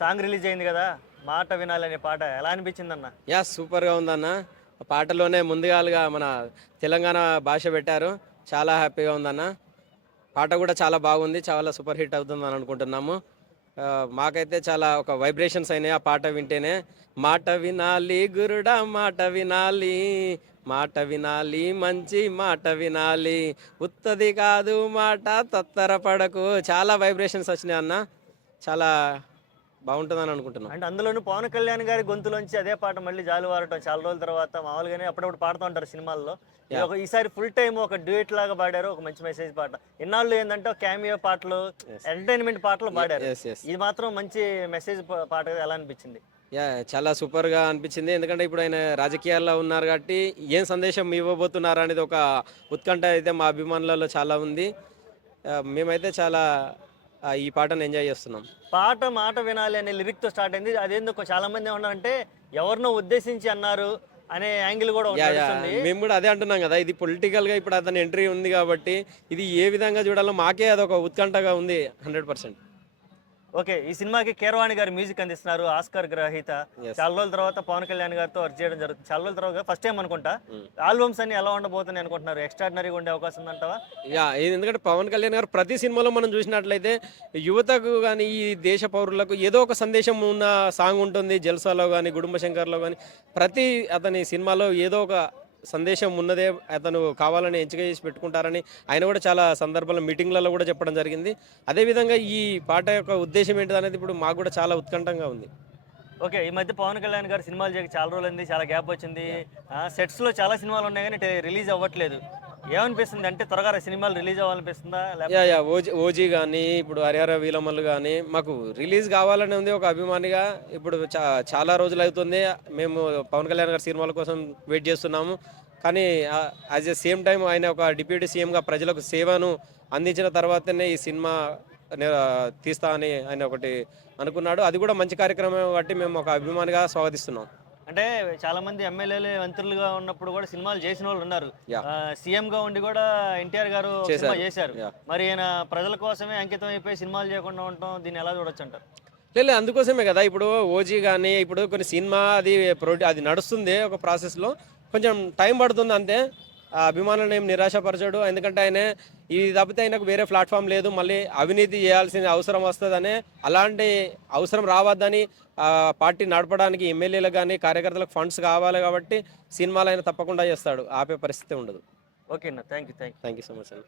Song release అయింది కదా, మాట వినాలి అనే పాట ఎలా అనిపించింది అన్న? సూపర్గా ఉందన్న. పాటలోనే ముందుగాలుగా మన తెలంగాణ భాష పెట్టారు. చాలా హ్యాపీగా ఉందన్న. పాట కూడా చాలా బాగుంది. చాలా సూపర్ హిట్ అవుతుందని అనుకుంటున్నాము. మాకైతే చాలా ఒక వైబ్రేషన్స్ అయినాయి ఆ పాట వింటేనే. మాట వినాలి గురుడా మాట వినాలి, మాట వినాలి మంచి మాట వినాలి, ఉత్తది కాదు మాట తత్తర పడకు. చాలా వైబ్రేషన్స్ వచ్చినాయి అన్న. చాలా బాగుంటుందని అనుకుంటున్నాం. అంటే అందులోనూ పవన్ కళ్యాణ్ గారి గొంతులోంచి అదే పాట మళ్ళీ జాలువారటం చాలా రోజుల తర్వాత. మామూలుగానే అప్పుడప్పుడు పాడుతూ ఉంటారు సినిమాల్లో. ఇది యా ఈసారి ఫుల్ టైం ఒక డ్యూయట్ లాగా పాడారు, ఒక మంచి మెసేజ్ పాట. ఇన్నాళ్ళు ఏంటంటే క్యామియో పాటలు, ఎస్ ఎంటర్టైన్మెంట్ పాటలు పాడారు. ఎస్ ఎస్ ఇది మాత్రం మంచి మెసేజ్ పాట. ఎలా అనిపించింది? చాలా సూపర్గా అనిపించింది. ఎందుకంటే ఇప్పుడు ఆయన రాజకీయాల్లో ఉన్నారు కాబట్టి ఏం సందేశం ఇవ్వబోతున్నారు అనేది ఒక ఉత్కంఠ అయితే మా అభిమానులలో చాలా ఉంది. మేమైతే చాలా ఈ పాటను ఎంజాయ్ చేస్తున్నాం. పాట మాట వినాలి అనే లిరిక్తో స్టార్ట్ అయింది. అదేందుకు చాలా మంది ఏమన్నారంటే ఎవరినో ఉద్దేశించి అన్నారు అనే యాంగిల్ కూడా ఒకటి నడుస్తుంది. మేము కూడా అదే అంటున్నాం కదా, ఇది పొలిటికల్గా ఇప్పుడు అతని ఎంట్రీ ఉంది కాబట్టి ఇది ఏ విధంగా చూడాలో మాకే అదొక ఉత్కంఠగా ఉంది 100%. ఓకే, ఈ సినిమాకి కీరవాణి గారు మ్యూజిక్ అందిస్తున్నారు, ఆస్కార్ గ్రహీత. ఎస్ చాలా రోజుల తర్వాత పవన్ కళ్యాణ్ గారితో వర్క్ చేయడం జరుగుతుంది. చాలా రోజుల తర్వాత ఫస్ట్ టైం అనుకుంటా. ఆల్బమ్స్ అన్ని ఎలా ఉండబోతున్నాయి అనుకుంటున్నారు? ఎక్స్ట్రాడినరీగా ఉండే అవకాశం ఉందంటావా? ఎందుకంటే పవన్ కళ్యాణ్ గారు ప్రతి సినిమాలో మనం చూసినట్లయితే యువతకు కానీ ఈ దేశ పౌరులకు ఏదో ఒక సందేశం ఉన్న సాంగ్ ఉంటుంది. జల్సాలో కానీ గుడుంబ శంకర్లో కానీ ప్రతి అతని సినిమాలో ఏదో ఒక సందేశం ఉన్నదే అతను కావాలని ఎంపిక చేసి పెట్టుకుంటారని ఆయన కూడా చాలా సందర్భాల్లో మీటింగ్లలో కూడా చెప్పడం జరిగింది. అదేవిధంగా ఈ పాట యొక్క ఉద్దేశం ఏంటిది అనేది ఇప్పుడు మాకు కూడా చాలా ఉత్కంఠంగా ఉంది. ఓకే, ఈ మధ్య పవన్ కళ్యాణ్ గారు సినిమాలు చేయక చాలా రోజులైంది, చాలా గ్యాప్ వచ్చింది. సెట్స్లో చాలా సినిమాలు ఉన్నాయి కానీ రిలీజ్ అవ్వట్లేదు. ఏమనిపిస్తుంది? అంటే త్వరగా సినిమాలు రిలీజ్ అవ్వాలనిపిస్తుందా? ఓజీ కానీ ఇప్పుడు హరిహర వీలమ్మలు కానీ మాకు రిలీజ్ కావాలని ఉంది ఒక అభిమానిగా. ఇప్పుడు చాలా రోజులు అవుతుంది మేము పవన్ కళ్యాణ్ గారి సినిమాల కోసం వెయిట్ చేస్తున్నాము. కానీ యాజ్ ఎ సేమ్ టైం ఆయన ఒక డిప్యూటీ సీఎంగా ప్రజలకు సేవను అందించిన తర్వాతనే ఈ సినిమా తీస్తా అని ఆయన ఒకటి అనుకున్నాడు. అది కూడా మంచి కార్యక్రమం కాబట్టి మేము ఒక అభిమానిగా స్వాగతిస్తున్నాం. అంటే చాలా మంది ఎమ్మెల్యేలు మంత్రులుగా ఉన్నప్పుడు కూడా సినిమాలు చేసిన వాళ్ళు ఉన్నారు. సీఎం గా ఉండి కూడా ఎన్టీఆర్ గారు సినిమా చేశారు. మరి ఈయన ప్రజల కోసమే అంకితం అయిపోయి సినిమాలు చేయకుండా ఉండటం, దీన్ని ఎలా చూడొచ్చు అంటారు? లేదు, అందుకోసమే కదా ఇప్పుడు ఓజీ కానీ ఇప్పుడు కొన్ని సినిమా అది నడుస్తుంది ఒక ప్రాసెస్లో, కొంచెం టైం పడుతుంది అంతే. ఆ అభిమానులను ఏం నిరాశపరచడు. ఎందుకంటే ఆయన ఇది తప్పితే ఆయనకు వేరే ప్లాట్ఫామ్ లేదు, మళ్ళీ అవినీతి చేయాల్సిన అవసరం వస్తుందని, అలాంటి అవసరం రావద్దని పార్టీ నడపడానికి ఎమ్మెల్యేలకు కానీ కార్యకర్తలకు ఫండ్స్ కావాలి కాబట్టి సినిమాలు ఆయన తప్పకుండా చేస్తాడు, ఆపే పరిస్థితి ఉండదు. ఓకే అన్న, థ్యాంక్ యూ సో మచ్ అన్న.